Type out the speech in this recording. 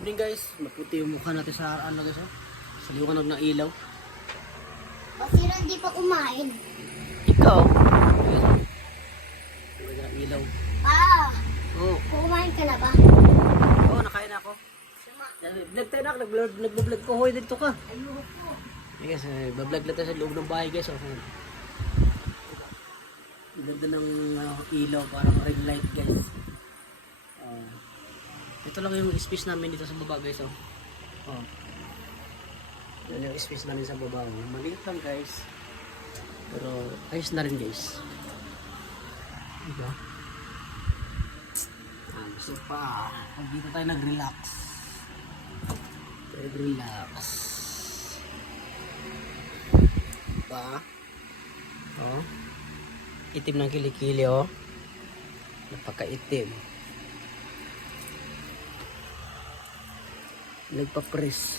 evening guys, maputi yung mukha natin sa ano guys, oh. Sa liwanag ng ilaw. Kasi hindi pa kumain. Ikaw? Liwanag ng ilaw. Ah, Oo. kumain ka na ba? Oo, nakain ako. Nag-vlog tayo na, nag-vlog ko, hoy dito ka. Ayoko. Guys, bablog lang tayo sa loob ng bahay guys. Oh. Ang ganda ng ilaw, parang ring light guys. Ito lang yung space namin dito sa baba guys. Oh. Yan yung space namin sa baba. Maliit lang guys. Pero ayos na rin guys. Diba? So pa, dito tayo nag-relax. Relax. Diba? Oh. Itim ng kilikili oh. Napaka-itim. Nagpa-press.